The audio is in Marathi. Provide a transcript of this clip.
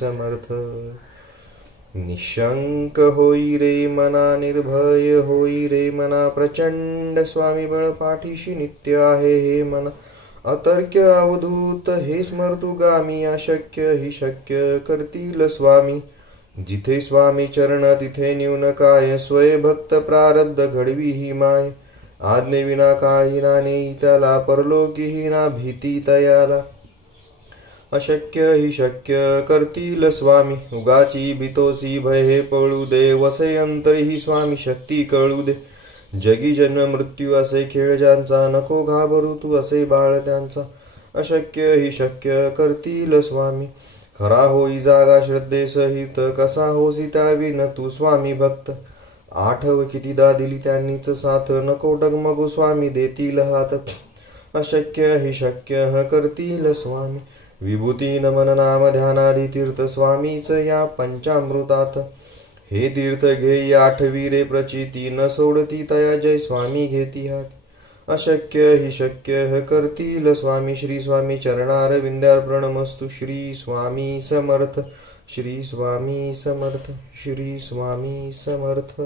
समर्थ। निशंक होई रे मना, निर्भय होई रे मना, प्रचंड स्वामी बळ पाठीशी नित्य आहे हे मना। अतर्क्य अवधूत हे स्मर्तुगामी, अशक्य हि शक्य करतील स्वामी। जिथे स्वामी चरण तिथे न्यून काय, स्वय भक्त प्रारब्ध घडवी ही माय। आज्ञेविना काळी ना नेई त्याला, परलोकीही ना भीती तयाला। अशक्य हि शक्य करतील स्वामी, उगाची भीतोसी भय हे पळू दे। वसे अंतरी ही स्वामी शक्ती कळू दे, जगी जन्म मृत्यू असे खेळ ज्यांचा, नको घाबरू तू असे बाळ त्यांचा। अशक्य हि शक्य करतील स्वामी, खरा होई जागा श्रद्धेसहित, कसा होसी त्याविन तू स्वामी भक्त। आठव कितीदा दिली त्यांनीच साथ, नको डगमगू स्वामी देतील हात। अशक्य हि शक्य करतील स्वामी, विभूती नमन नाम ध्यानादी तीर्थ स्वामीच या पंचामृतात। हे तीर्थ घेई आठवी रे प्रचिती, न सोडती तया जय स्वामी घेती हात। अशक्य हि शक्य करतील स्वामी, श्री स्वामी चरणार विंद्यार्पणमस्तु। श्री स्वामी समर्थ, श्री स्वामी समर्थ, श्री स्वामी समर्थ।